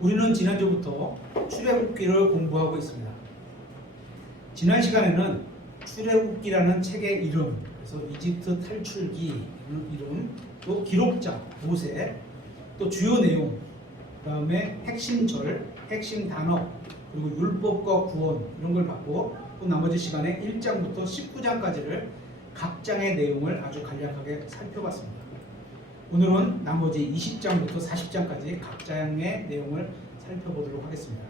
우리는 지난주부터 출애굽기를 공부하고 있습니다. 지난 시간에는 출애굽기라는 책의 이름, 그래서 이집트 탈출기 이름, 또 기록자 모세, 또 주요 내용, 그 다음에 핵심 절, 핵심 단어, 그리고 율법과 구원 이런 걸 받고, 또 나머지 시간에 1장부터 19장까지를 각 장의 내용을 아주 간략하게 살펴봤습니다. 오늘은 나머지 20장부터 40장까지 각 장의 내용을 살펴보도록 하겠습니다.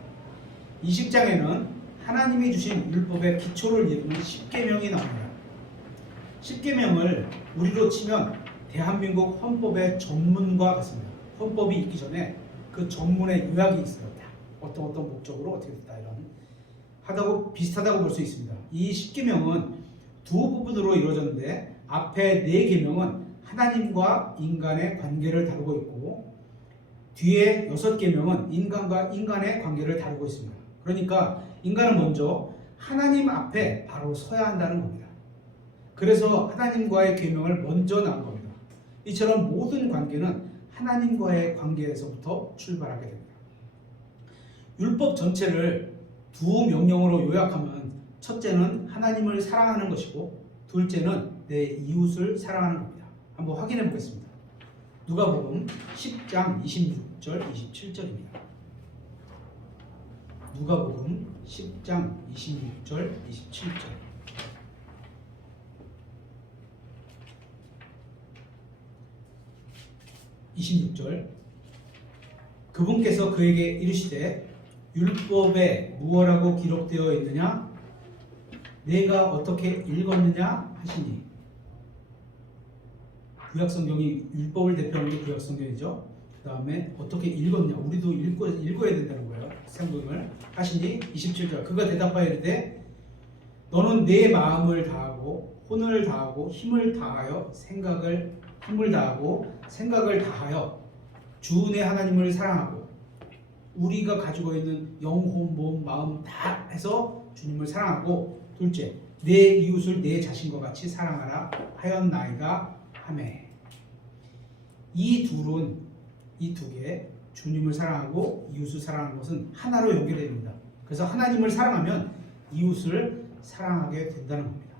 20장에는 하나님이 주신 율법의 기초를 이루는 10계명이 나옵니다. 10계명을 우리로 치면 대한민국 헌법의 전문과 같습니다. 헌법이 있기 전에 그 전문의 요약이 있어요. 어떤 목적으로 어떻게 됐다 이런 비슷하다고 볼 수 있습니다. 이 10계명은 두 부분으로 이루어졌는데, 앞에 4계명은 하나님과 인간의 관계를 다루고 있고, 뒤에 6계명은 인간과 인간의 관계를 다루고 있습니다. 그러니까 인간은 먼저 하나님 앞에 바로 서야 한다는 겁니다. 그래서 하나님과의 계명을 먼저 나온 겁니다. 이처럼 모든 관계는 하나님과의 관계에서부터 출발하게 됩니다. 율법 전체를 두 명령으로 요약하면, 첫째는 하나님을 사랑하는 것이고, 둘째는 내 이웃을 사랑하는 겁니다. 한번 확인해 보겠습니다. 누가복음 10장 26절 27절입니다. 누가복음 10장 26절 27절. 그분께서 그에게 이르시되 율법에 무엇라고 기록되어 있느냐? 내가 어떻게 읽었느냐? 하시니. 구약성경이 율법을 대표하는 게 구약성경이죠. 그 다음에 어떻게 읽었냐? 우리도 읽어야 된다는 거예요. 성경을. 하시니 27절. 그가 대답하여 이르되 너는 내 마음을 다하고 혼을 다하고 힘을 다하여 생각을 주 내 하나님을 사랑하고, 우리가 가지고 있는 영혼, 몸, 마음 다 해서 주님을 사랑하고, 둘째, 내 이웃을 내 자신과 같이 사랑하라 하였나이다 하매. 이 두 개, 주님을 사랑하고 이웃을 사랑하는 것은 하나로 연결됩니다. 그래서 하나님을 사랑하면 이웃을 사랑하게 된다는 겁니다.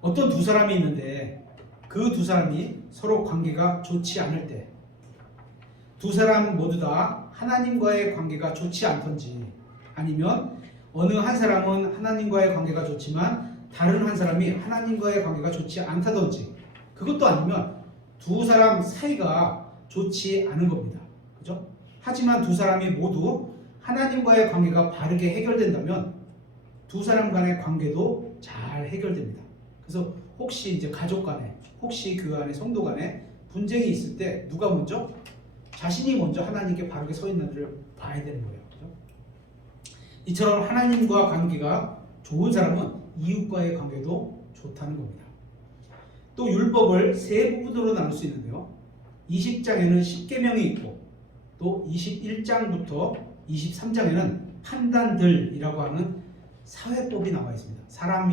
어떤 두 사람이 있는데, 그 두 사람이 서로 관계가 좋지 않을 때, 두 사람 모두 다 하나님과의 관계가 좋지 않던지, 아니면 어느 한 사람은 하나님과의 관계가 좋지만 다른 한 사람이 하나님과의 관계가 좋지 않다던지, 그것도 아니면 두 사람 사이가 좋지 않은 겁니다. 그죠? 하지만 두 사람이 모두 하나님과의 관계가 바르게 해결된다면 두 사람 간의 관계도 잘 해결됩니다. 그래서 혹시 이제 가족 간에, 혹시 그 안에 성도 간에 분쟁이 있을 때 누가 먼저? 자신이 먼저 하나님께 바르게 서 있는지를 봐야 되는 거예요. 그죠? 이처럼 하나님과 관계가 좋은 사람은 이웃과의 관계도 좋다는 겁니다. 또 율법을 세 부분으로 나눌 수 있는데요. 20장에는 10계명이 있고, 또 21장부터 23장에는 판단들이라고 하는 사회법이 나와 있습니다. 사람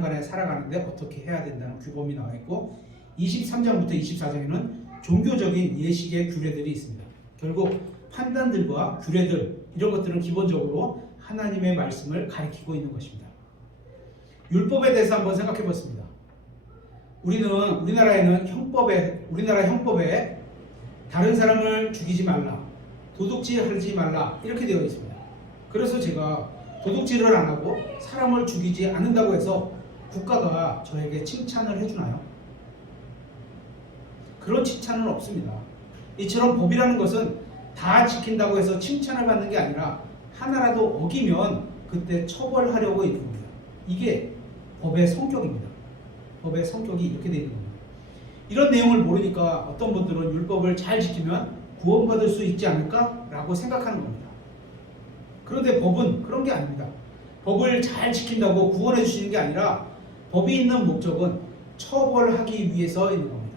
간에 살아가는데 어떻게 해야 된다는 규범이 나와 있고, 23장부터 24장에는 종교적인 예식의 규례들이 있습니다. 결국 판단들과 규례들, 이런 것들은 기본적으로 하나님의 말씀을 가리키고 있는 것입니다. 율법에 대해서 한번 생각해 봤습니다. 우리나라 형법에 다른 사람을 죽이지 말라, 도둑질하지 말라 이렇게 되어 있습니다. 그래서 제가 도둑질을 안 하고 사람을 죽이지 않는다고 해서 국가가 저에게 칭찬을 해주나요? 그런 칭찬은 없습니다. 이처럼 법이라는 것은 다 지킨다고 해서 칭찬을 받는 게 아니라, 하나라도 어기면 그때 처벌하려고 있는 겁니다. 이게 법의 성격입니다. 법의 성격이 이렇게 되어 있는 겁니다. 이런 내용을 모르니까 어떤 분들은 율법을 잘 지키면 구원받을 수 있지 않을까라고 생각하는 겁니다. 그런데 법은 그런 게 아닙니다. 법을 잘 지킨다고 구원해 주시는 게 아니라, 법이 있는 목적은 처벌하기 위해서 있는 겁니다.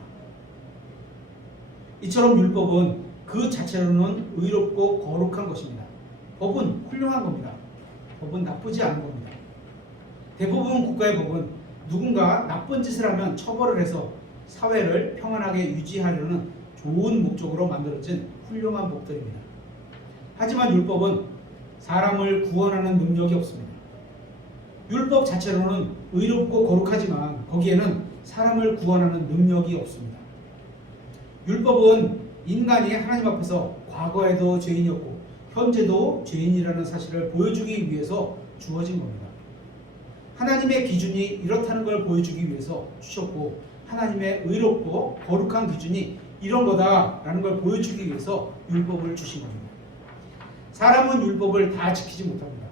이처럼 율법은 그 자체로는 의롭고 거룩한 것입니다. 법은 훌륭한 겁니다. 법은 나쁘지 않은 겁니다. 대부분 국가의 법은 누군가 나쁜 짓을 하면 처벌을 해서 사회를 평안하게 유지하려는 좋은 목적으로 만들어진 훌륭한 법들입니다. 하지만 율법은 사람을 구원하는 능력이 없습니다. 율법 자체로는 의롭고 거룩하지만 거기에는 사람을 구원하는 능력이 없습니다. 율법은 인간이 하나님 앞에서 과거에도 죄인이었고 현재도 죄인이라는 사실을 보여주기 위해서 주어진 겁니다. 하나님의 기준이 이렇다는 걸 보여주기 위해서 주셨고 하나님의 의롭고 거룩한 기준이 이런 거다라는 걸 보여주기 위해서 율법을 주신 겁니다. 사람은 율법을 다 지키지 못합니다.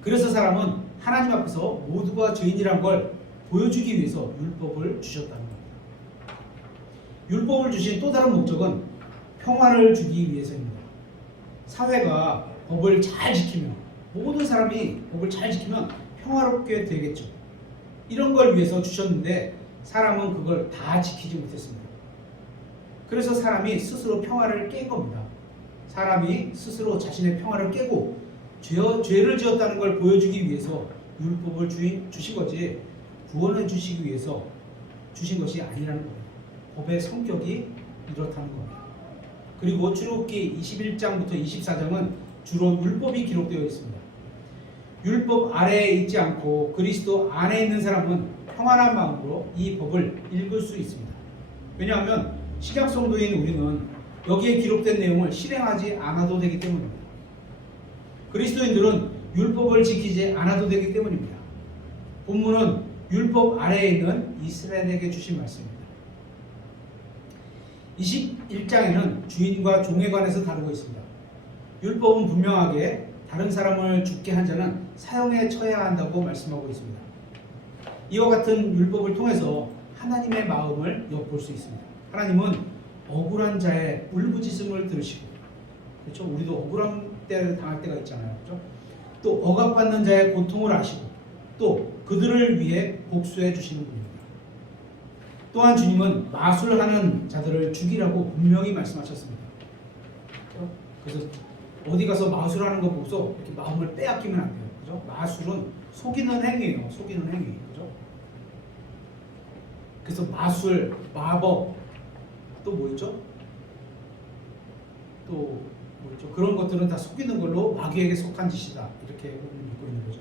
그래서 사람은 하나님 앞에서 모두가 죄인이란 걸 보여주기 위해서 율법을 주셨다는 겁니다. 율법을 주신 또 다른 목적은 평화를 주기 위해서입니다. 사회가 법을 잘 지키면 모든 사람이 법을 잘 지키면 평화롭게 되겠죠. 이런 걸 위해서 주셨는데 사람은 그걸 다 지키지 못했습니다. 그래서 사람이 스스로 평화를 깬 겁니다. 사람이 스스로 자신의 평화를 깨고 죄를 지었다는 걸 보여주기 위해서 율법을 주신 거지 구원을 주시기 위해서 주신 것이 아니라는 겁니다. 법의 성격이 이렇다는 겁니다. 그리고 출애굽기 21장부터 24장은 주로 율법이 기록되어 있습니다. 율법 아래에 있지 않고 그리스도 안에 있는 사람은 평안한 마음으로 이 법을 읽을 수 있습니다. 왜냐하면 신약 성도인 우리는 여기에 기록된 내용을 실행하지 않아도 되기 때문입니다. 그리스도인들은 율법을 지키지 않아도 되기 때문입니다. 본문은 율법 아래에 있는 이스라엘에게 주신 말씀입니다. 21장에는 주인과 종에 관해서 다루고 있습니다. 율법은 분명하게 다른 사람을 죽게 한 자는 사형에 처해야 한다고 말씀하고 있습니다. 이와 같은 율법을 통해서 하나님의 마음을 엿볼 수 있습니다. 하나님은 억울한 자의 울부짖음을 들으시고, 그렇죠? 우리도 억울한 때를 당할 때가 있잖아요, 그렇죠? 또 억압받는 자의 고통을 아시고, 또 그들을 위해 복수해 주시는 분입니다. 또한 주님은 마술하는 자들을 죽이라고 분명히 말씀하셨습니다. 그렇죠? 그래서 어디 가서 마술하는 거 보고서 이렇게 마음을 빼앗기면 안 돼요, 그렇죠? 마술은 속이는 행위예요, 속이는 행위, 그렇죠? 그래서 마술, 마법, 또 뭐 있죠? 또 뭐 있죠? 그런 것들은 다 속이는 걸로 마귀에게 속한 짓이다, 이렇게 우리는 믿고 있는 거죠.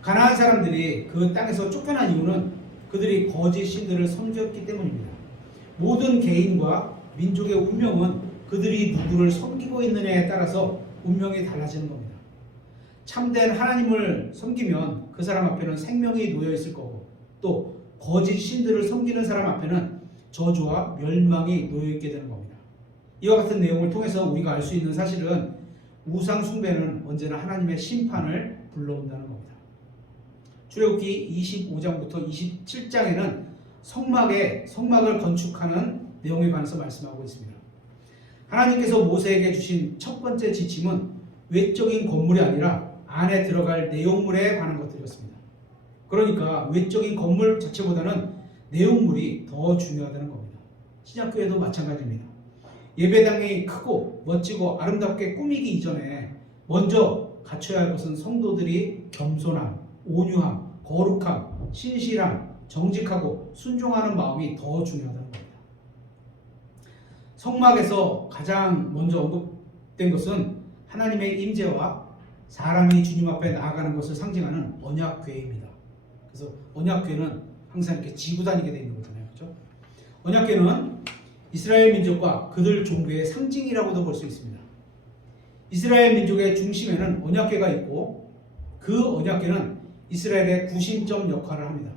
가나안 사람들이 그 땅에서 쫓겨난 이유는 그들이 거짓 신들을 섬겼기 때문입니다. 모든 개인과 민족의 운명은 그들이 누구를 섬기고 있느냐에 따라서 운명이 달라지는 겁니다. 참된 하나님을 섬기면 그 사람 앞에는 생명이 놓여 있을 거고, 또 거짓 신들을 섬기는 사람 앞에는 저주와 멸망이 놓여 있게 되는 겁니다. 이와 같은 내용을 통해서 우리가 알 수 있는 사실은 우상 숭배는 언제나 하나님의 심판을 불러온다는 겁니다. 출애굽기 25장부터 27장에는 성막을 건축하는 내용에 관해서 말씀하고 있습니다. 하나님께서 모세에게 주신 첫 번째 지침은 외적인 건물이 아니라 안에 들어갈 내용물에 관한 것들이었습니다. 그러니까 외적인 건물 자체보다는 내용물이 더 중요하다는 겁니다. 신약교회도 마찬가지입니다. 예배당이 크고 멋지고 아름답게 꾸미기 이전에 먼저 갖춰야 할 것은 성도들이 겸손함, 온유함, 거룩함, 신실함, 정직하고 순종하는 마음이 더 중요하다는 겁니다. 성막에서 가장 먼저 언급된 것은 하나님의 임재와 사람이 주님 앞에 나아가는 것을 상징하는 언약궤입니다. 그래서 언약궤는 항상 이렇게 지고 다니게 되어 있는 거잖아요, 그렇죠? 언약궤는 이스라엘 민족과 그들 종교의 상징이라고도 볼 수 있습니다. 이스라엘 민족의 중심에는 언약궤가 있고 그 언약궤는 이스라엘의 구심점 역할을 합니다.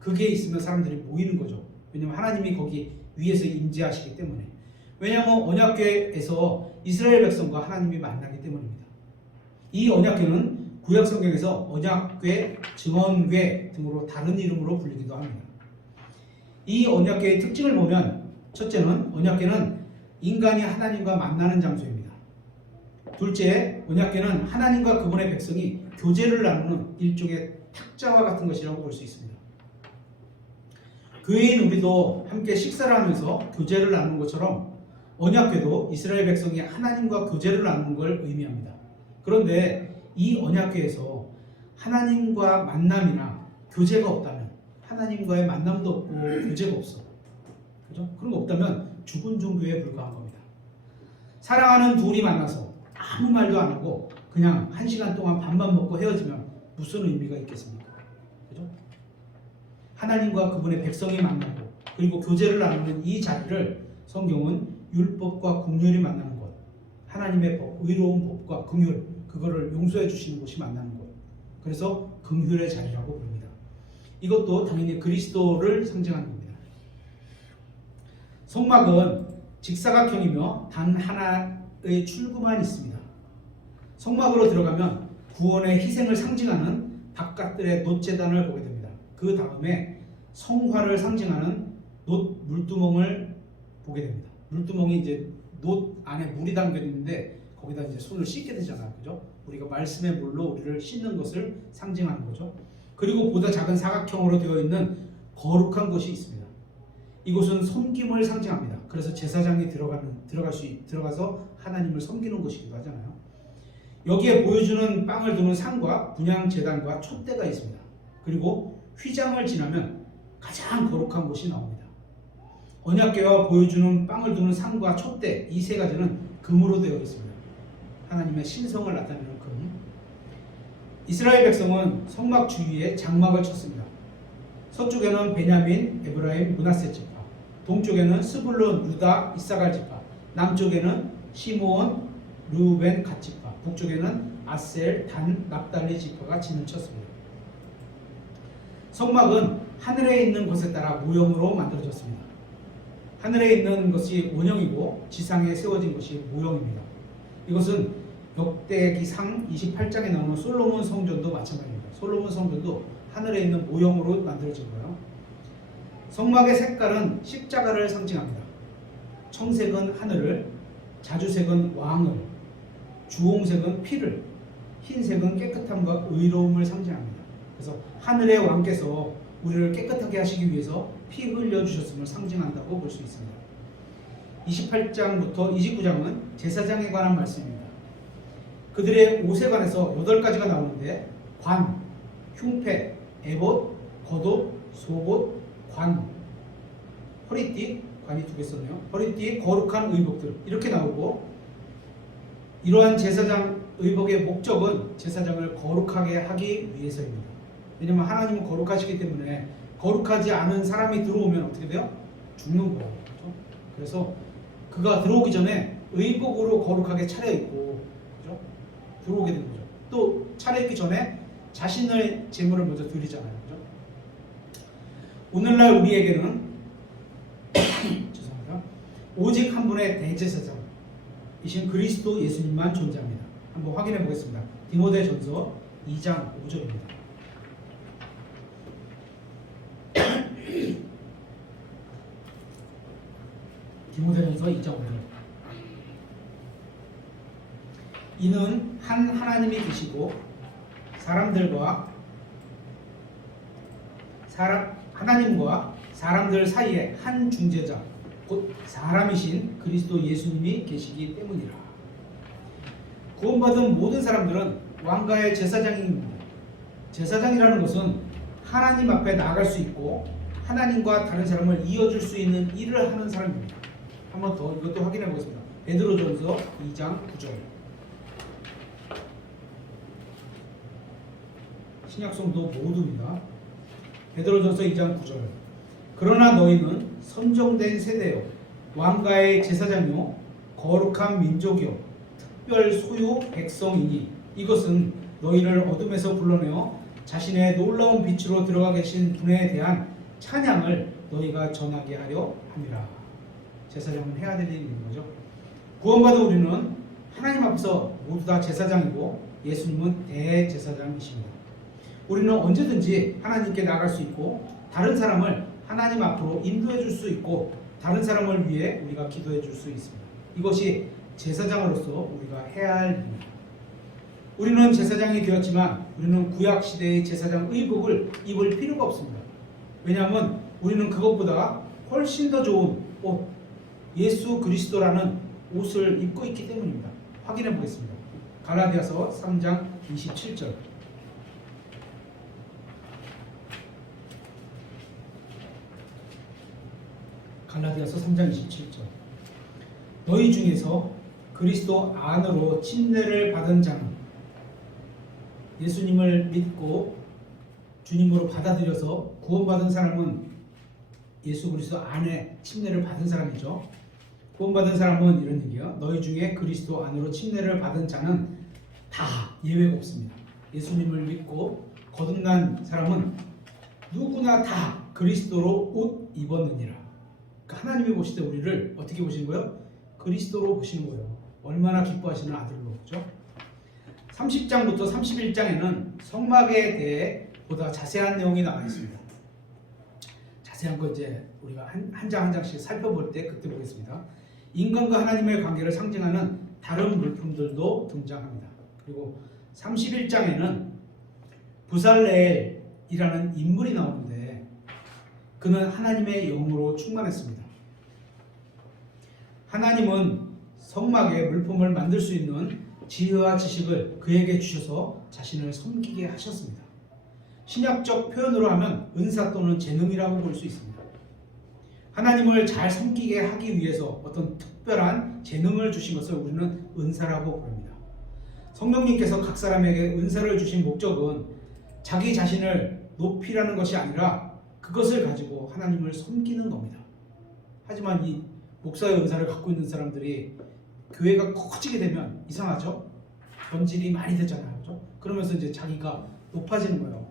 그게 있으면 사람들이 모이는 거죠. 왜냐하면 하나님이 거기 위에서 임재하시기 때문에. 왜냐하면 언약궤에서 이스라엘 백성과 하나님이 만나기 때문입니다. 이 언약궤는 구약 성경에서 언약궤, 증언궤 등으로 다른 이름으로 불리기도 합니다. 이 언약궤의 특징을 보면 첫째는 언약궤는 인간이 하나님과 만나는 장소입니다. 둘째, 언약궤는 하나님과 그분의 백성이 교제를 나누는 일종의 탁자와 같은 것이라고 볼 수 있습니다. 교회인 우리도 함께 식사를 하면서 교제를 나누는 것처럼 언약궤도 이스라엘 백성이 하나님과 교제를 나누는 걸 의미합니다. 그런데 이 언약궤에서 하나님과 만남이나 교제가 없다면, 하나님과의 만남도 없고 교제가 없어, 그죠? 그런 거 없다면 죽은 종교에 불과한 겁니다. 사랑하는 둘이 만나서 아무 말도 안 하고 그냥 1시간 동안 밥만 먹고 헤어지면 무슨 의미가 있겠습니까? 그죠? 하나님과 그분의 백성이 만나고 그리고 교제를 나누는 이 자리를 성경은 율법과 긍휼이 만나는 곳, 하나님의 법, 의로운 법과 긍휼, 그거를 용서해 주시는 곳이 만나는 곳. 그래서 긍휼의 자리라고 부릅니다. 이것도 당연히 그리스도를 상징하는 겁니다. 성막은 직사각형이며 단 하나의 출구만 있습니다. 성막으로 들어가면 구원의 희생을 상징하는 바깥들의 놋제단을 보게 됩니다. 그 다음에 성화를 상징하는 놋 물두멍을 보게 됩니다. 물두멍이 이제 놋 안에 물이 담겨 있는데 거기다 이제 손을 씻게 되잖아요. 그죠? 우리가 말씀의 물로 우리를 씻는 것을 상징하는 거죠. 그리고 보다 작은 사각형으로 되어 있는 거룩한 곳이 있습니다. 이곳은 섬김을 상징합니다. 그래서 제사장이 들어가서 하나님을 섬기는 곳이기도 하잖아요. 여기에 보여주는 빵을 두는 상과 분향 제단과 촛대가 있습니다. 그리고 휘장을 지나면 가장 거룩한 곳이 나옵니다. 언약궤와 보여주는 빵을 두는 상과 촛대, 이 세 가지는 금으로 되어 있습니다. 하나님의 신성을 나타내는 금. 이스라엘 백성은 성막 주위에 장막을 쳤습니다. 서쪽에는 베냐민, 에브라임, 므낫세 지파, 동쪽에는 스불론, 유다, 이사갈 지파, 남쪽에는 시므온, 르우벤, 갓 지파, 북쪽에는 아셀, 단, 납달리 지파가 진을 쳤습니다. 성막은 하늘에 있는 것에 따라 모형으로 만들어졌습니다. 하늘에 있는 것이 원형이고 지상에 세워진 것이 모형입니다. 이것은 역대기상 28장에 나오는 솔로몬 성전도 마찬가지입니다. 솔로몬 성전도 하늘에 있는 모형으로 만들어진 거예요. 성막의 색깔은 십자가를 상징합니다. 청색은 하늘을, 자주색은 왕을, 주홍색은 피를, 흰색은 깨끗함과 의로움을 상징합니다. 그래서 하늘의 왕께서 우리를 깨끗하게 하시기 위해서 피 흘려주셨음을 상징한다고 볼 수 있습니다. 28장부터 29장은 제사장에 관한 말씀입니다. 그들의 옷에 관해서 8가지가 나오는데 관, 흉패, 에봇, 겉옷, 속옷, 관, 허리띠, 관이 2개 썼네요. 허리띠, 거룩한 의복들 이렇게 나오고, 이러한 제사장 의복의 목적은 제사장을 거룩하게 하기 위해서입니다. 왜냐하면 하나님은 거룩하시기 때문에 거룩하지 않은 사람이 들어오면 어떻게 돼요? 죽는 거예요. 그렇죠? 그래서 그가 들어오기 전에 의복으로 거룩하게 차려입고, 그렇죠? 들어오게 되는 거죠. 또 차려입기 전에 자신의 제물을 먼저 드리잖아요. 그렇죠? 오늘날 우리에게는 죄송합니다. 오직 한 분의 대제사장이신 그리스도 예수님만 존재합니다. 한번 확인해 보겠습니다. 디모데전서 2장 5절입니다. 디모데전서 2장 5절. 이는 한 하나님이 계시고 하나님과 사람들 사이에 한 중재자, 곧 사람이신 그리스도 예수님이 계시기 때문이라. 구원받은 모든 사람들은 왕가의 제사장입니다. 제사장이라는 것은 하나님 앞에 나아갈 수 있고 하나님과 다른 사람을 이어줄 수 있는 일을 하는 사람입니다. 한 번 더 이것도 확인해 보겠습니다. 베드로전서 2장 9절. 신약성도 모두입니다. 베드로전서 2장 9절. 그러나 너희는 선정된 세대요, 왕가의 제사장요, 거룩한 민족이요, 특별 소유 백성이니 이것은 너희를 어둠에서 불러내어 자신의 놀라운 빛으로 들어가 계신 분에 대한 찬양을 너희가 전하게 하려 함이라. 제사장은 해야 될 일이 있는 거죠. 구원받은 우리는 하나님 앞에서 모두 다 제사장이고 예수님은 대제사장이십니다. 우리는 언제든지 하나님께 나아갈 수 있고 다른 사람을 하나님 앞으로 인도해 줄 수 있고 다른 사람을 위해 우리가 기도해 줄 수 있습니다. 이것이 제사장으로서 우리가 해야 할 일입니다. 우리는 제사장이 되었지만 우리는 구약 시대의 제사장 의복을 입을 필요가 없습니다. 왜냐하면 우리는 그것보다 훨씬 더 좋은 옷, 예수 그리스도라는 옷을 입고 있기 때문입니다. 확인해 보겠습니다. 갈라디아서 3장 27절. 갈라디아서 3장 27절. 너희 중에서 그리스도 안으로 침례를 받은 자는, 예수님을 믿고 주님으로 받아들여서 구원받은 사람은 예수 그리스도 안에 침례를 받은 사람이죠. 구원받은 사람은 이런 얘기예요. 너희 중에 그리스도 안으로 침례를 받은 자는 다 예외가 없습니다. 예수님을 믿고 거듭난 사람은 누구나 다 그리스도로 옷 입었느니라. 그러니까 하나님이 보실 때 우리를 어떻게 보시는 거예요? 그리스도로 보시는 거예요. 얼마나 기뻐하시는 아들로, 그죠? 30장부터 31장에는 성막에 대해 보다 자세한 내용이 나와 있습니다. 자세한 거 이제 우리가 한 장 한 장씩 살펴볼 때 그때 보겠습니다. 인간과 하나님의 관계를 상징하는 다른 물품들도 등장합니다. 그리고 31장에는 부살레엘이라는 인물이 나오는데 그는 하나님의 영으로 충만했습니다. 하나님은 성막에 물품을 만들 수 있는 지혜와 지식을 그에게 주셔서 자신을 섬기게 하셨습니다. 신약적 표현으로 하면 은사 또는 재능이라고 볼 수 있습니다. 하나님을 잘 섬기게 하기 위해서 어떤 특별한 재능을 주신 것을 우리는 은사라고 부릅니다. 성령님께서 각 사람에게 은사를 주신 목적은 자기 자신을 높이라는 것이 아니라 그것을 가지고 하나님을 섬기는 겁니다. 하지만 이 목사의 은사를 갖고 있는 사람들이 교회가 커지게 되면 이상하죠? 변질이 많이 되잖아요. 그렇죠? 그러면서 이제 자기가 높아지는 거예요.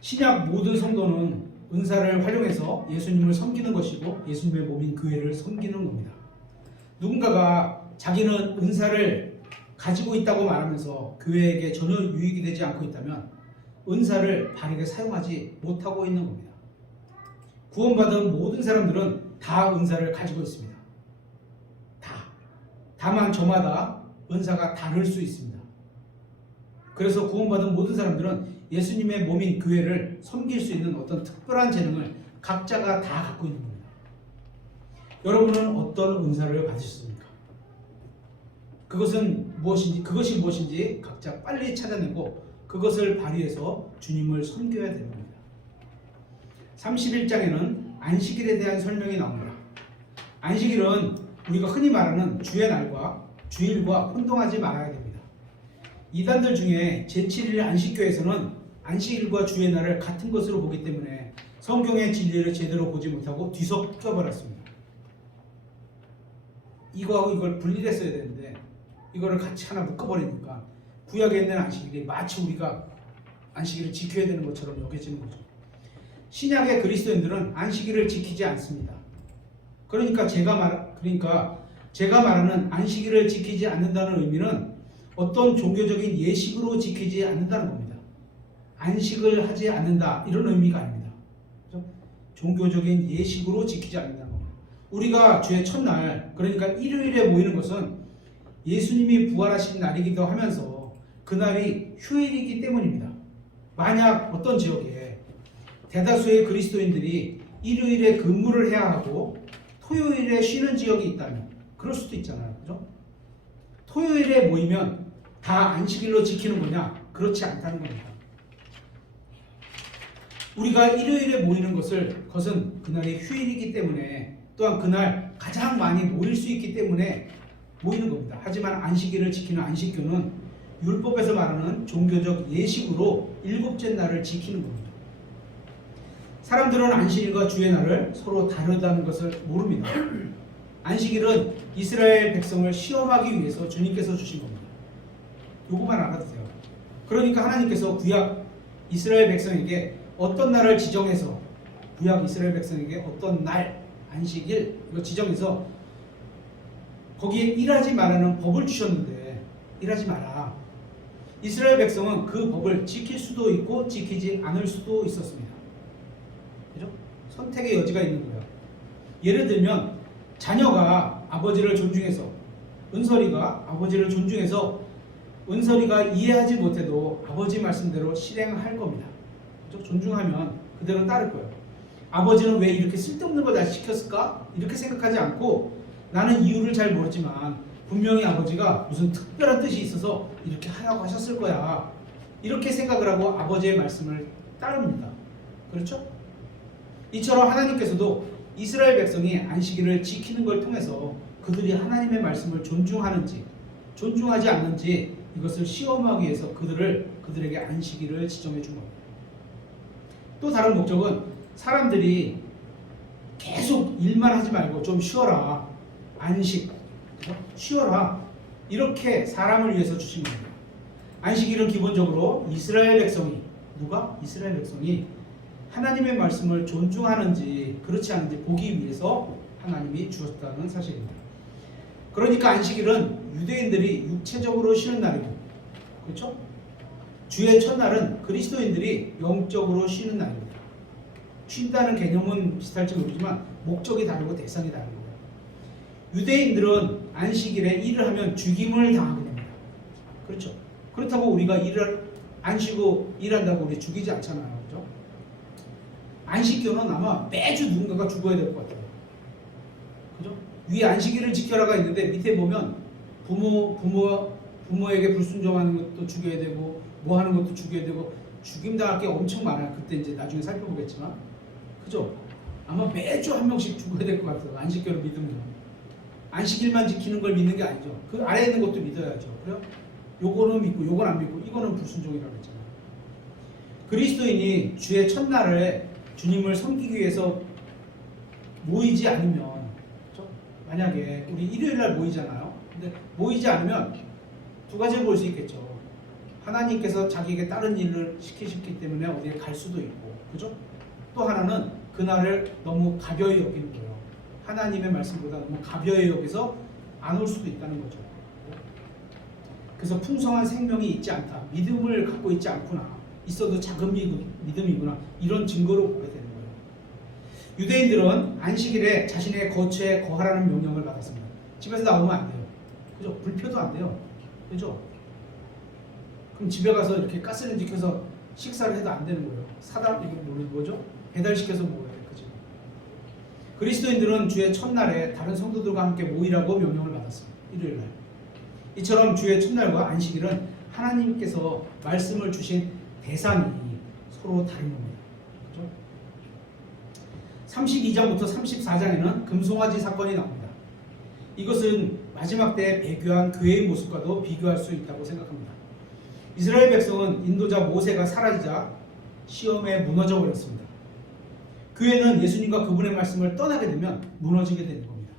신약 모든 성도는 은사를 활용해서 예수님을 섬기는 것이고 예수님의 몸인 교회를 섬기는 겁니다. 누군가가 자기는 은사를 가지고 있다고 말하면서 교회에게 전혀 유익이 되지 않고 있다면 은사를 바르게 사용하지 못하고 있는 겁니다. 구원받은 모든 사람들은 다 은사를 가지고 있습니다. 다만 저마다 은사가 다를 수 있습니다. 그래서 구원받은 모든 사람들은 예수님의 몸인 교회를 섬길 수 있는 어떤 특별한 재능을 각자가 다 갖고 있는 겁니다. 여러분은 어떤 은사를 받으셨습니까? 그것이 무엇인지 각자 빨리 찾아내고 그것을 발휘해서 주님을 섬겨야 되는 겁니다. 31장에는 안식일에 대한 설명이 나옵니다. 안식일은 우리가 흔히 말하는 주의 날과 주일과 혼동하지 말아야 됩니다. 이단들 중에 제7일 안식교에서는 안식일과 주의 날을 같은 것으로 보기 때문에 성경의 진리를 제대로 보지 못하고 뒤섞여 버렸습니다. 이거하고 이걸 분리했어야 되는데 이거를 같이 하나 묶어버리니까 구약에 있는 안식일이 마치 우리가 안식일을 지켜야 되는 것처럼 여겨지는 거죠. 신약의 그리스도인들은 안식일을 지키지 않습니다. 그러니까 제가 말하는 안식일을 지키지 않는다는 의미는 어떤 종교적인 예식으로 지키지 않는다는 겁니다. 안식을 하지 않는다 이런 의미가 아닙니다. 그렇죠? 종교적인 예식으로 지키지 않는다는 겁니다. 우리가 주의 첫날 그러니까 일요일에 모이는 것은 예수님이 부활하신 날이기도 하면서 그날이 휴일이기 때문입니다. 만약 어떤 지역에 대다수의 그리스도인들이 일요일에 근무를 해야 하고 토요일에 쉬는 지역이 있다면 그럴 수도 있잖아요. 그죠? 토요일에 모이면 다 안식일로 지키는 거냐? 그렇지 않다는 겁니다. 우리가 일요일에 모이는 것은 그날이 휴일이기 때문에 또한 그날 가장 많이 모일 수 있기 때문에 모이는 겁니다. 하지만 안식일을 지키는 안식교는 율법에서 말하는 종교적 예식으로 일곱째 날을 지키는 겁니다. 사람들은 안식일과 주의 날을 서로 다르다는 것을 모릅니다. 안식일은 이스라엘 백성을 시험하기 위해서 주님께서 주신 겁니다. 요거만 알아두세요. 그러니까 하나님께서 구약 이스라엘 백성에게 어떤 날을 지정해서 구약 이스라엘 백성에게 어떤 날 안식일 이거 지정해서 거기에 일하지 말라는 법을 주셨는데 일하지 마라. 이스라엘 백성은 그 법을 지킬 수도 있고 지키지 않을 수도 있었습니다. 그죠? 선택의 여지가 있는 거예요. 예를 들면 자녀가 아버지를 존중해서 은설이가 아버지를 존중해서 은설이가 이해하지 못해도 아버지 말씀대로 실행할 겁니다. 그죠? 존중하면 그대로 따를 거예요. 아버지는 왜 이렇게 쓸데없는 걸 날 시켰을까? 이렇게 생각하지 않고 나는 이유를 잘 모르지만 분명히 아버지가 무슨 특별한 뜻이 있어서 이렇게 하라고 하셨을 거야. 이렇게 생각을 하고 아버지의 말씀을 따릅니다. 그렇죠? 이처럼 하나님께서도 이스라엘 백성이 안식일을 지키는 걸 통해서 그들이 하나님의 말씀을 존중하는지 존중하지 않는지 이것을 시험하기 위해서 그들에게 안식일을 지정해 준 겁니다. 또 다른 목적은 사람들이 계속 일만 하지 말고 좀 쉬어라. 안식, 쉬어라. 이렇게 사람을 위해서 주신 겁니다. 안식일은 기본적으로 이스라엘 백성이 이스라엘 백성이 하나님의 말씀을 존중하는지 그렇지 않은지 보기 위해서 하나님이 주셨다는 사실입니다. 그러니까 안식일은 유대인들이 육체적으로 쉬는 날이고, 그렇죠? 주의 첫날은 그리스도인들이 영적으로 쉬는 날입니다. 쉰다는 개념은 비슷할지 모르지만 목적이 다르고 대상이 다른 거예요. 유대인들은 안식일에 일을 하면 죽임을 당하게 됩니다. 그렇죠? 그렇다고 우리가 일을 안 쉬고 일한다고 우리 죽이지 않잖아요. 그죠? 안식교는 아마 매주 누군가가 죽어야 될 것 같아요. 그죠? 위에 안식일을 지켜라가 있는데 밑에 보면 부모에게 불순종하는 것도 죽여야 되고 뭐 하는 것도 죽여야 되고 죽임당할 게 엄청 많아요. 그때 이제 나중에 살펴보겠지만, 그죠? 아마 매주 한 명씩 죽어야 될 것 같아요. 안식교를 믿으면. 안식일만 지키는 걸 믿는 게 아니죠. 그 아래에 있는 것도 믿어야죠. 그래요? 요거는 믿고 요건 안 믿고 이거는 불순종이라고 했잖아요. 그리스도인이 주의 첫날에 주님을 섬기기 위해서 모이지 않으면, 그렇죠? 만약에 우리 일요일날 모이잖아요. 근데 모이지 않으면 두 가지를 볼 수 있겠죠. 하나님께서 자기에게 다른 일을 시키셨기 때문에 어디에 갈 수도 있고, 그죠? 또 하나는 그날을 너무 가벼이 여기는 거예요. 하나님의 말씀보다 너무 가벼이 여기서 안 올 수도 있다는 거죠. 그래서 풍성한 생명이 있지 않다. 믿음을 갖고 있지 않구나. 있어도 작은 믿음이구나. 이런 증거로 보게 되는 거예요. 유대인들은 안식일에 자신의 거처에 거하라는 명령을 받았습니다. 집에서 나오면 안 돼요. 그죠? 불펴도 안 돼요. 그죠? 그럼 집에 가서 이렇게 가스레인지 켜서 식사를 해도 안 되는 거예요. 이게 뭐죠? 배달시켜서 먹어야 돼요. 그죠? 그리스도인들은 주의 첫날에 다른 성도들과 함께 모이라고 명령을 받았습니다. 일요일날. 이처럼 주의 첫날과 안식일은 하나님께서 말씀을 주신 대상이 서로 다른 겁니다. 그렇죠? 32장부터 34장에는 금송아지 사건이 나옵니다. 이것은 마지막 때 배교한 교회의 모습과도 비교할 수 있다고 생각합니다. 이스라엘 백성은 인도자 모세가 사라지자 시험에 무너져 버렸습니다. 교회는 예수님과 그분의 말씀을 떠나게 되면 무너지게 되는 겁니다.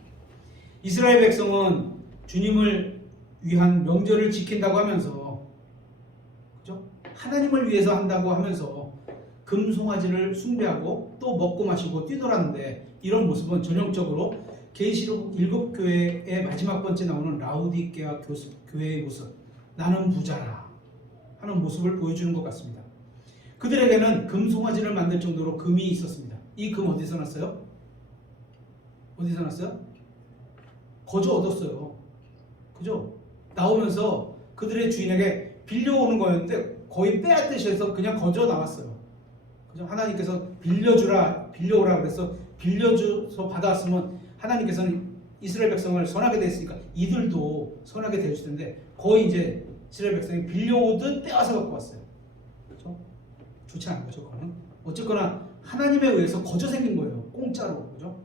이스라엘 백성은 주님을 위한 명절을 지킨다고 하면서, 그죠? 하나님을 위해서 한다고 하면서 금송아지를 숭배하고 또 먹고 마시고 뛰놀았는데, 이런 모습은 전형적으로 계시록 7교회의 마지막 번째 나오는 라우디게아 교회의 모습, 나는 부자라 하는 모습을 보여주는 것 같습니다. 그들에게는 금송아지를 만들 정도로 금이 있었습니다. 이 금 어디서 났어요? 어디서 났어요? 거저 얻었어요. 그죠? 나오면서 그들의 주인에게 빌려오는 거였는데 거의 빼앗듯이 해서 그냥 거저 나왔어요. 그죠? 하나님께서 빌려오라 그래서 빌려줘서 받아왔으면 하나님께서는 이스라엘 백성을 선하게 됐으니까 이들도 선하게 되실 텐데 거의 이제 이스라엘 백성이 빌려오듯 빼앗아 갖고 왔어요. 그죠? 좋지 않은 거죠, 그거는. 어쨌거나 하나님에 의해서 거저 생긴 거예요. 공짜로. 그죠?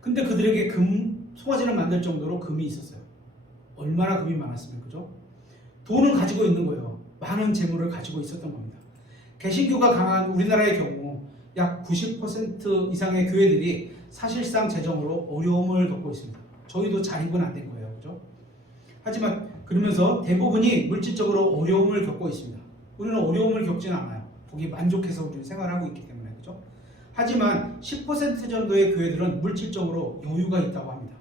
근데 그들에게 송아지를 만들 정도로 금이 있었어요. 얼마나 금이 많았으면, 그죠? 돈은 가지고 있는 거예요. 많은 재물을 가지고 있었던 겁니다. 개신교가 강한 우리나라의 경우 약 90% 이상의 교회들이 사실상 재정으로 어려움을 겪고 있습니다. 저희도 잘 입은 안 된 거예요. 그죠? 하지만 그러면서 대부분이 물질적으로 어려움을 겪고 있습니다. 우리는 어려움을 겪지는 않아요. 거기 만족해서 우리는 생활하고 있기 때문에. 그죠? 하지만 10% 정도의 교회들은 물질적으로 여유가 있다고 합니다.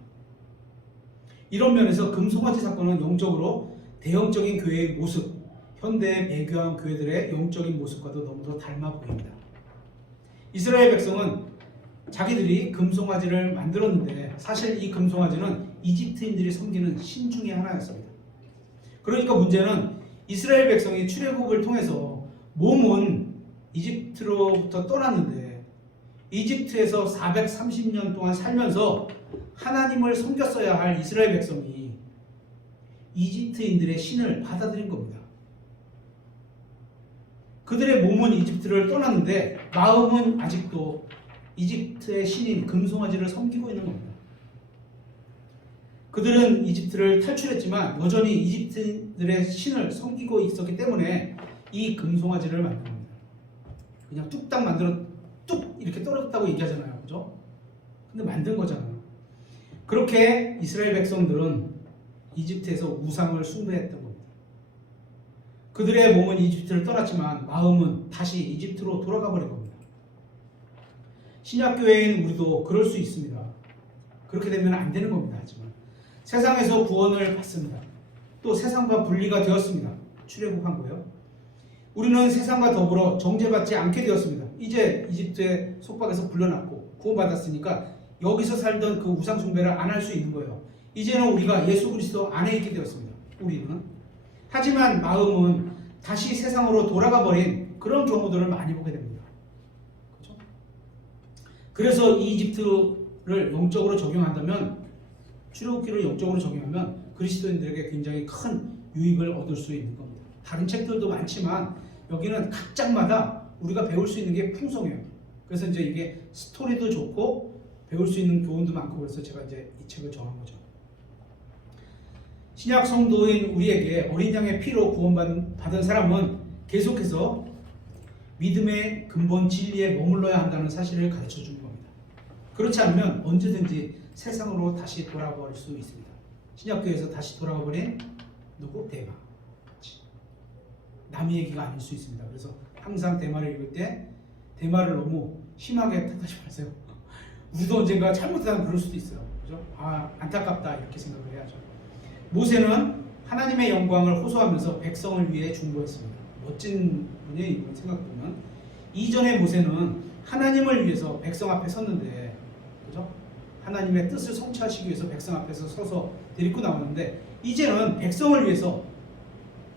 이런 면에서 금송아지 사건은 영적으로 대형적인 교회의 모습, 현대의 배교한 교회들의 영적인 모습과도 너무도 닮아 보입니다. 이스라엘 백성은 자기들이 금송아지를 만들었는데 사실 이 금송아지는 이집트인들이 섬기는 신 중에 하나였습니다. 그러니까 문제는 이스라엘 백성이 출애굽을 통해서 몸은 이집트로부터 떠났는데 이집트에서 430년 동안 살면서 하나님을 섬겼어야 할 이스라엘 백성이 이집트인들의 신을 받아들인 겁니다. 그들의 몸은 이집트를 떠났는데 마음은 아직도 이집트의 신인 금송아지를 섬기고 있는 겁니다. 그들은 이집트를 탈출했지만 여전히 이집트들의 신을 섬기고 있었기 때문에 이 금송아지를 만든 겁니다. 그냥 뚝딱 만들어 뚝 이렇게 떨어졌다고 얘기하잖아요. 그죠? 근데 만든 거잖아요. 그렇게 이스라엘 백성들은 이집트에서 우상을 숭배했던 겁니다. 그들의 몸은 이집트를 떠났지만 마음은 다시 이집트로 돌아가 버린 겁니다. 신약교회인 우리도 그럴 수 있습니다. 그렇게 되면 안 되는 겁니다. 하지만 세상에서 구원을 받습니다. 또 세상과 분리가 되었습니다. 출애굽한 거예요. 우리는 세상과 더불어 정죄받지 않게 되었습니다. 이제 이집트의 속박에서 불려났고 구원받았으니까 여기서 살던 그 우상 숭배를 안 할 수 있는 거예요. 이제는 우리가 예수 그리스도 안에 있게 되었습니다. 우리는. 하지만 마음은 다시 세상으로 돌아가 버린 그런 경우들을 많이 보게 됩니다. 그렇죠? 그래서 이집트를 영적으로 적용한다면, 출애굽기를 영적으로 적용하면 그리스도인들에게 굉장히 큰 유익을 얻을 수 있는 겁니다. 다른 책들도 많지만 여기는 각 장마다 우리가 배울 수 있는 게 풍성해요. 그래서 이제 이게 스토리도 좋고 배울 수 있는 교훈도 많고, 그래서 제가 이제 이 책을 정한 거죠. 신약 성도인 우리에게 어린 양의 피로 구원받은 사람은 계속해서 믿음의 근본 진리에 머물러야 한다는 사실을 가르쳐 주는 겁니다. 그렇지 않으면 언제든지 세상으로 다시 돌아버릴 수 있습니다. 신약교회에서 다시 돌아가 버린 누구? 대마. 남의 얘기가 아닐 수 있습니다. 그래서 항상 대마를 읽을 때 대마를 너무 심하게 탓하지 마세요. 우리도 언젠가 잘못하면 그럴 수도 있어요. 그죠? 아, 안타깝다 이렇게 생각을 해야죠. 모세는 하나님의 영광을 호소하면서 백성을 위해 중보했습니다. 멋진 분이에요. 이분 생각보면. 이전의 모세는 하나님을 위해서 백성 앞에 섰는데, 그죠? 하나님의 뜻을 성취하시기 위해서 백성 앞에서 서서 데리고 나오는데, 이제는 백성을 위해서,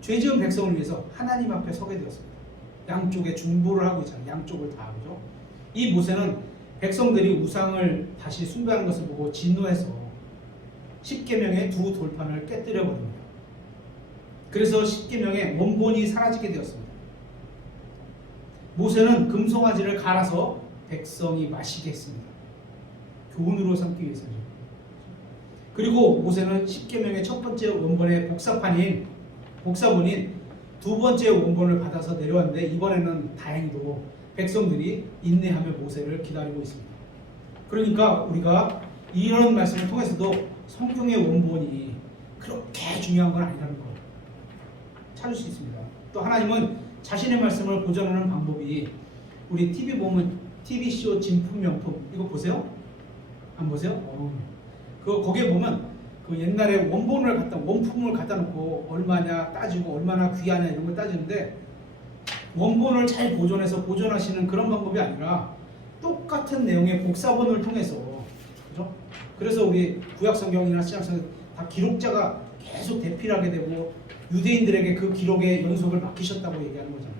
죄 지은 백성을 위해서 하나님 앞에 서게 되었습니다. 양쪽에 중보를 하고 있잖아요. 양쪽을 다. 그죠? 이 모세는 백성들이 우상을 다시 숭배하는 것을 보고 진노해서 십계명의 두 돌판을 깨뜨려 버립니다. 그래서 십계명의 원본이 사라지게 되었습니다. 모세는 금송아지를 갈아서 백성이 마시게 했습니다. 교훈으로 삼기 위해서죠. 그리고 모세는 십계명의 첫 번째 원본의 복사본인 두 번째 원본을 받아서 내려왔는데, 이번에는 다행히도 백성들이 인내하며 모세를 기다리고 있습니다. 그러니까 우리가 이런 말씀을 통해서도 성경의 원본이 그렇게 중요한 건 아니라는 걸 찾을 수 있습니다. 또 하나님은 자신의 말씀을 보존하는 방법이, 우리 TV 보면 TV쇼 진품 명품 이거 보세요? 안 보세요? 거기에 보면 그 옛날에 원품을 갖다 놓고 얼마냐 따지고 얼마나 귀하냐 이런 걸 따지는데, 원본을 잘 보존하시는 그런 방법이 아니라 똑같은 내용의 복사본을 통해서, 그죠? 그래서 우리 구약 성경이나 신약 성경 다 기록자가 계속 대필하게 되고 유대인들에게 그 기록의 연속을 맡기셨다고 얘기하는 거잖아요.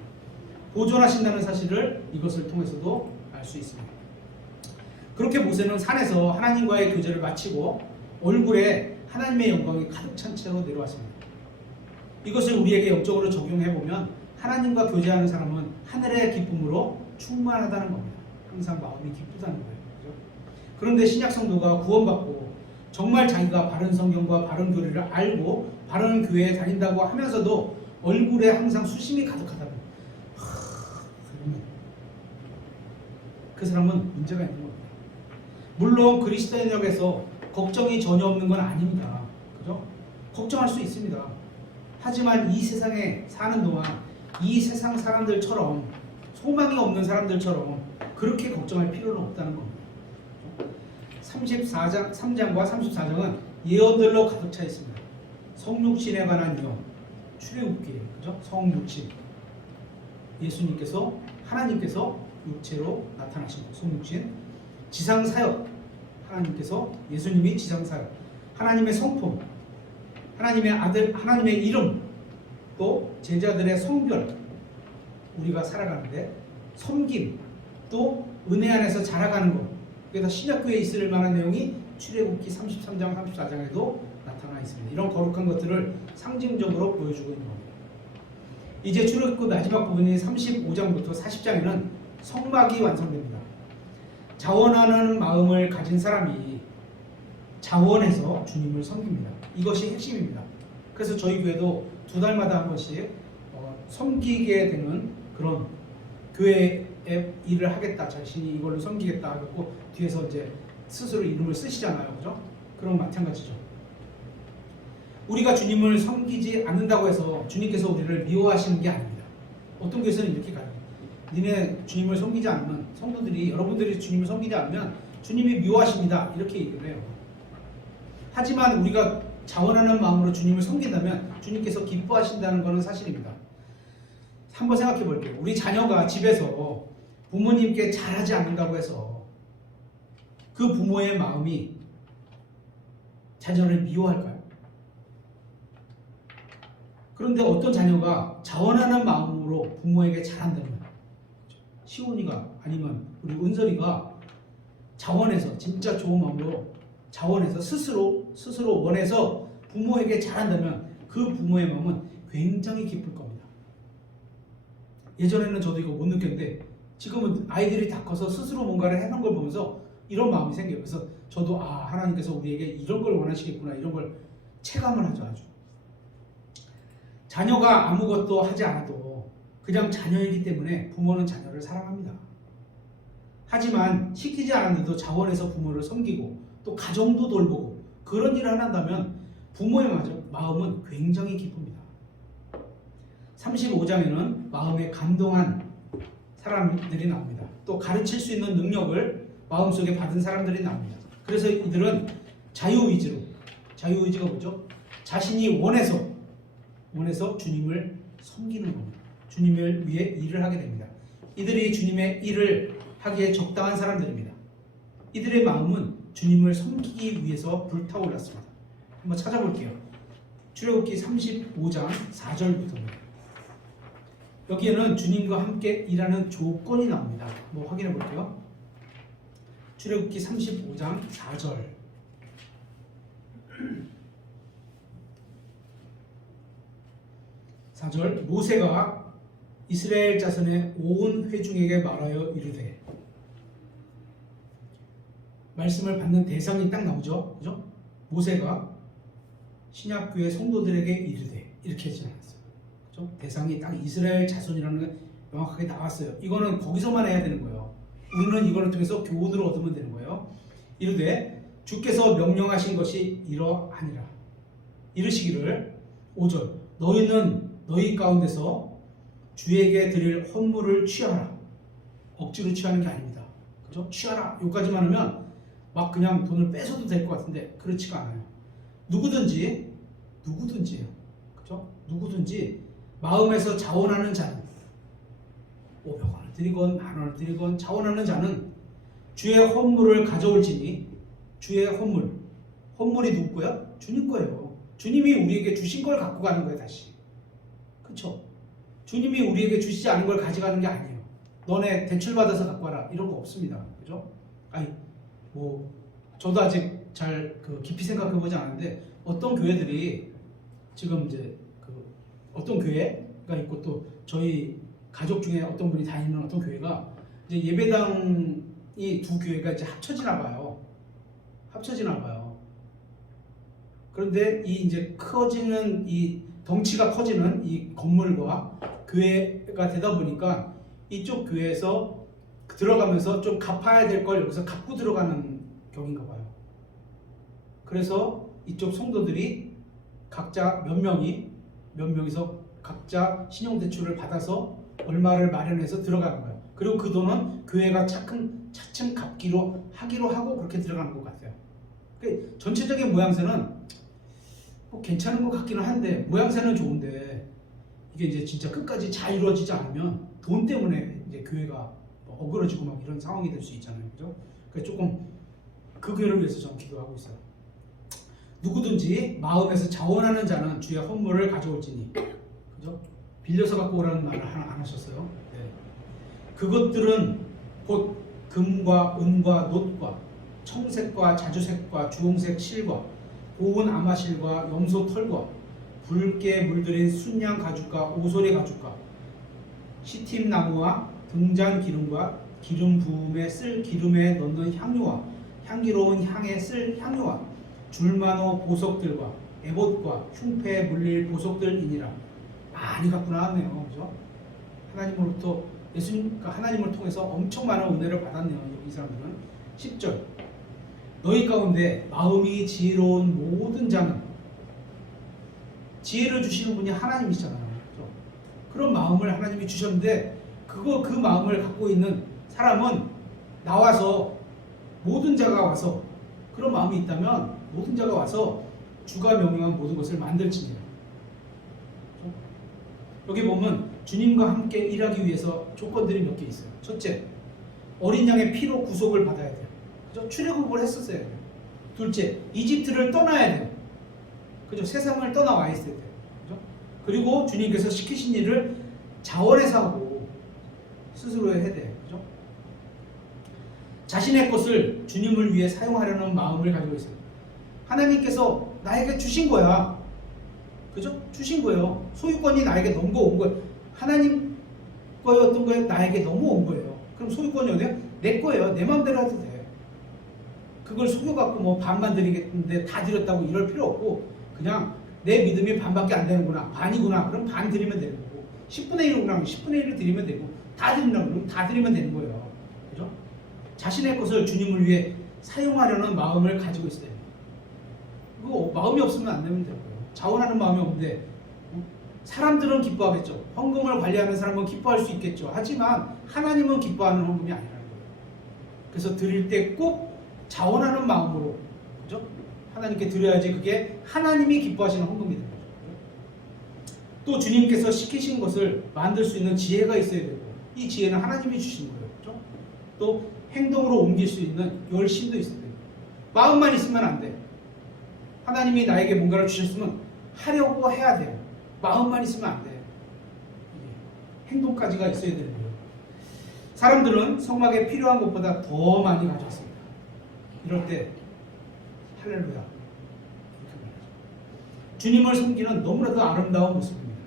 보존하신다는 사실을 이것을 통해서도 알 수 있습니다. 그렇게 모세는 산에서 하나님과의 교제를 마치고 얼굴에 하나님의 영광이 가득 찬 채로 내려왔습니다. 이것을 우리에게 영적으로 적용해 보면 하나님과 교제하는 사람은 하늘의 기쁨으로 충만하다는 겁니다. 항상 마음이 기쁘다는 거예요. 그렇죠? 그런데 신약 성도가 구원받고 정말 자기가 바른 성경과 바른 교리를 알고 바른 교회에 다닌다고 하면서도 얼굴에 항상 수심이 가득하다면, 그 사람은 문제가 있는 겁니다. 물론 그리스도인에게서 걱정이 전혀 없는 건 아닙니다. 그죠? 걱정할 수 있습니다. 하지만 이 세상에 사는 동안 이 세상 사람들처럼, 소망이 없는 사람들처럼 그렇게 걱정할 필요는 없다는 겁니다. 3장과 34장은 예언들로 가득 차 있습니다. 성육신에 관한 예언, 출애굽기, 그죠? 성육신, 예수님께서, 하나님께서 육체로 나타나신 것, 성육신, 지상사역, 하나님께서, 예수님이 지상사역, 하나님의 성품, 하나님의 아들, 하나님의 이름, 또 제자들의 성별, 우리가 살아가는데 섬김, 또 은혜 안에서 자라가는 것, 그게 다 신약교회에 있을 만한 내용이 출애굽기 33장, 34장에도 나타나 있습니다. 이런 거룩한 것들을 상징적으로 보여주고 있는 겁니다. 이제 출애굽기 마지막 부분인 35장부터 40장에는 성막이 완성됩니다. 자원하는 마음을 가진 사람이 자원해서 주님을 섬깁니다. 이것이 핵심입니다. 그래서 저희 교회도 2달마다 한 번씩 섬기게 되는 그런 교회의 일을 하겠다, 자신이 이걸로 섬기겠다 하고 뒤에서 이제 스스로 이름을 쓰시잖아요, 그죠? 그럼 마찬가지죠. 우리가 주님을 섬기지 않는다고 해서 주님께서 우리를 미워하시는 게 아닙니다. 어떤 교회에서는 이렇게 가요. 니네 주님을 섬기지 않으면, 성도들이, 여러분들이 주님을 섬기지 않으면 주님이 미워하십니다, 이렇게 얘기를 해요. 하지만 우리가 자원하는 마음으로 주님을 섬긴다면 주님께서 기뻐하신다는 것은 사실입니다. 한번 생각해 볼게요. 우리 자녀가 집에서 부모님께 잘하지 않는다고 해서 그 부모의 마음이 자녀를 미워할까요? 그런데 어떤 자녀가 자원하는 마음으로 부모에게 잘한다면, 시온이가 아니면 우리 은설이가 자원해서, 진짜 좋은 마음으로 자원해서 스스로 원해서 부모에게 잘한다면 그 부모의 마음은 굉장히 기쁠 겁니다. 예전에는 저도 이거 못 느꼈는데 지금은 아이들이 다 커서 스스로 뭔가를 해놓은 걸 보면서 이런 마음이 생겨요. 그래서 저도 하나님께서 우리에게 이런 걸 원하시겠구나, 이런 걸 체감을 하죠. 아주 자녀가 아무것도 하지 않아도 그냥 자녀이기 때문에 부모는 자녀를 사랑합니다. 하지만 시키지 않았는데도 자원해서 부모를 섬기고 또 가정도 돌보고 그런 일을 한다면 부모의 마음은 굉장히 기쁩니다. 35장에는 마음에 감동한 사람들이 나옵니다. 또 가르칠 수 있는 능력을 마음속에 받은 사람들이 나옵니다. 그래서 이들은 자유의지가 뭐죠? 자신이 원해서 주님을 섬기는 겁니다. 주님을 위해 일을 하게 됩니다. 이들이 주님의 일을 하기에 적당한 사람들입니다. 이들의 마음은 주님을 섬기기 위해서 불타올랐습니다. 한번 찾아볼게요. 출애굽기 35장 4절부터입니다. 여기에는 주님과 함께 일하는 조건이 나옵니다. 한번 확인해 볼게요. 출애굽기 35장 4절. 4절. 모세가 이스라엘 자손의 온 회중에게 말하여 이르되, 말씀을 받는 대상이 딱 나오죠, 그죠? 모세가 신약교회 성도들에게 이르되, 이렇게 하지 않았어요, 그죠? 대상이 딱 이스라엘 자손이라는 게 명확하게 나왔어요. 이거는 거기서만 해야 되는 거예요. 우리는 이거를 통해서 교훈을 얻으면 되는 거예요. 이르되 주께서 명령하신 것이 이러하니라. 이르시기를 5절. 너희는 너희 가운데서 주에게 드릴 헌물을 취하라. 억지로 취하는 게 아닙니다. 그죠? 취하라. 여기까지만 하면 막 그냥 돈을 뺏어도 될 것 같은데 그렇지가 않아요. 누구든지요. 그죠? 누구든지 마음에서 자원하는 자는 500원을 드리건 10,000원을 드리건 자원하는 자는 주의 헌물을 가져올지니, 주의 헌물이 누구 거야? 주님 거예요. 주님이 우리에게 주신 걸 갖고 가는 거예요, 다시. 그렇죠? 주님이 우리에게 주시지 않은 걸 가져가는 게 아니에요. 너네 대출받아서 갖고 와라, 이런 거 없습니다. 그죠? 저도 아직 잘 깊이 생각해보지 않았는데 어떤 교회들이 지금 이제 어떤 교회가 있고 또 저희 가족 중에 어떤 분이 다니는 어떤 교회가 이제 예배당이 두 교회가 이제 합쳐지나 봐요. 그런데 이 이제 커지는 이 덩치가 커지는 이 건물과 교회가 되다 보니까 이쪽 교회에서 들어가면서 좀 갚아야 될 걸 여기서 갚고 들어가는 격인가 봐요. 그래서 이쪽 성도들이 각자 몇 명이서 각자 신용대출을 받아서 얼마를 마련해서 들어가는 거예요. 그리고 그 돈은 교회가 차츰 갚기로 하고 그렇게 들어가는 것 같아요. 그러니까 전체적인 모양새는 괜찮은 것 같기는 한데, 모양새는 좋은데 이게 이제 진짜 끝까지 잘 이루어지지 않으면 돈 때문에 이제 교회가 어그러지고 막 이런 상황이 될 수 있잖아요, 그죠? 그래서 조금 그 교회를 위해서 저는 기도하고 있어요. 누구든지 마음에서 자원하는 자는 주의 헌물을 가져올지니, 그죠? 빌려서 갖고 오라는 말을 하나 안 하셨어요. 네. 그것들은 곧 금과 은과 놋과 청색과 자주색과 주홍색 실과 고운 아마실과 염소 털과 붉게 물들인 순양 가죽과 오소리 가죽과 시팀 나무와 등잔 기름과 기름 부음에 쓸 기름에 넣는 향료와 향기로운 향에 쓸 향료와 줄만호 보석들과 에봇과 흉패에 물릴 보석들이니라. 많이 갖고 나왔네요. 그죠? 하나님으로부터 예수님, 그러니까 하나님을 통해서 엄청 많은 은혜를 받았네요. 이 사람들은. 10절. 너희 가운데 마음이 지혜로운 모든 자는, 지혜를 주시는 분이 하나님이시잖아요. 그렇죠? 그런 마음을 하나님이 주셨는데 그 마음을 갖고 있는 사람은 나와서, 모든 자가 와서, 그런 마음이 있다면 모든 자가 와서 주가 명령한 모든 것을 만들지니라. 그렇죠? 여기 보면 주님과 함께 일하기 위해서 조건들이 몇 개 있어요. 첫째, 어린 양의 피로 구속을 받아야 돼요. 그죠? 출애굽을 했었어야 돼요. 둘째, 이집트를 떠나야 돼요. 그죠? 세상을 떠나와 있어야 돼요. 그죠? 그리고 주님께서 시키신 일을 자원해서 하고 스스로 해야 돼요. 그죠? 자신의 것을 주님을 위해 사용하려는 마음을 가지고 있어요. 하나님께서 나에게 주신 거야. 그죠? 주신 거예요. 소유권이 나에게 넘어온 거예요. 하나님 거였던 거에 나에게 넘어온 거예요. 그럼 소유권이 어디야? 내 거예요. 내 마음대로 해도 돼. 그걸 속여갖고 뭐 반만 드리겠는데 다 드렸다고 이럴 필요 없고, 그냥 내 믿음이 반밖에 안 되는구나, 반이구나, 그럼 반 드리면 되는 거고, 10분의 1이구나 그럼 10분의 1을 드리면 되고, 다 드린다고 그러면 다 드리면 되는 거예요. 그죠? 자신의 것을 주님을 위해 사용하려는 마음을 가지고 있어야 돼요. 그거 마음이 없으면 안 되면 되고요. 자원하는 마음이 없는데, 사람들은 기뻐하겠죠. 헌금을 관리하는 사람은 기뻐할 수 있겠죠. 하지만 하나님은 기뻐하는 헌금이 아니라는 거예요. 그래서 드릴 때 꼭 자원하는 마음으로, 그죠? 하나님께 드려야지 그게 하나님이 기뻐하시는 헌금이 되는 거죠. 또 주님께서 시키신 것을 만들 수 있는 지혜가 있어야 되고, 이 지혜는 하나님이 주신 거예요. 그죠? 또 행동으로 옮길 수 있는 열심도 있어야 돼요. 마음만 있으면 안 돼. 하나님이 나에게 뭔가를 주셨으면 하려고 해야 돼요. 마음만 있으면 안 돼. 행동까지가 있어야 되는 거예요. 사람들은 성막에 필요한 것보다 더 많이 가져왔습니다. 이럴 때 할렐루야. 주님을 섬기는 너무나도 아름다운 모습입니다.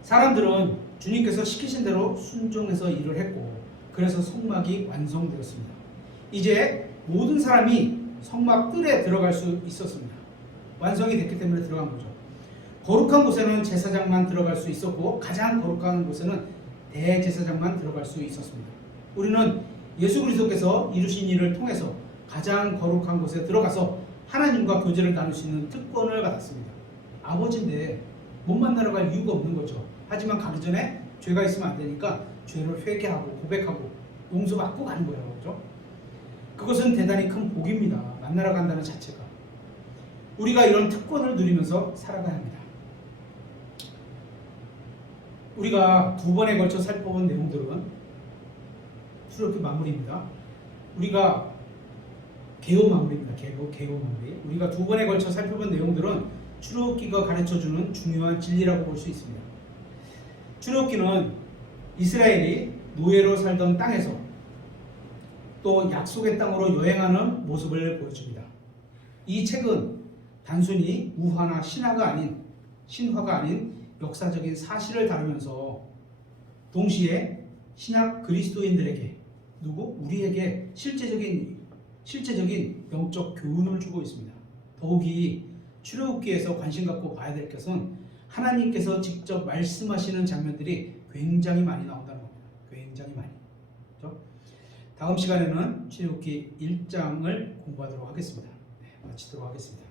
사람들은 주님께서 시키신 대로 순종해서 일을 했고, 그래서 성막이 완성되었습니다. 이제 모든 사람이 성막 뜰에 들어갈 수 있었습니다. 완성이 됐기 때문에 들어간 거죠. 거룩한 곳에는 제사장만 들어갈 수 있었고, 가장 거룩한 곳에는 대제사장만 들어갈 수 있었습니다. 우리는 예수 그리스도께서 이루신 일을 통해서 가장 거룩한 곳에 들어가서 하나님과 교제를 나눌 수 있는 특권을 받았습니다. 아버지인데 못 만나러 갈 이유가 없는 거죠. 하지만 가기 전에 죄가 있으면 안 되니까 죄를 회개하고 고백하고 용서받고 가는 거예요. 그렇죠? 그것은 대단히 큰 복입니다. 만나러 간다는 자체가. 우리가 이런 특권을 누리면서 살아가야 합니다. 우리가 두 번에 걸쳐 살펴본 내용들은 출애굽기 마무리입니다. 우리가 개요 마무리입니다. 개요 마무리. 우리가 두 번에 걸쳐 살펴본 내용들은 출애굽기가 가르쳐주는 중요한 진리라고 볼 수 있습니다. 출애굽기는 이스라엘이 노예로 살던 땅에서 또 약속의 땅으로 여행하는 모습을 보여줍니다. 이 책은 단순히 우화나 신화가 아닌 역사적인 사실을 다루면서 동시에 신약 그리스도인들에게, 우리에게 실제적인 영적 교훈을 주고 있습니다. 더욱이 출애굽기에서 관심 갖고 봐야 될 것은 하나님께서 직접 말씀하시는 장면들이 굉장히 많이 나온다는 겁니다. 굉장히 많이. 그렇죠? 다음 시간에는 출애굽기 1장을 공부하도록 하겠습니다. 마치도록 하겠습니다.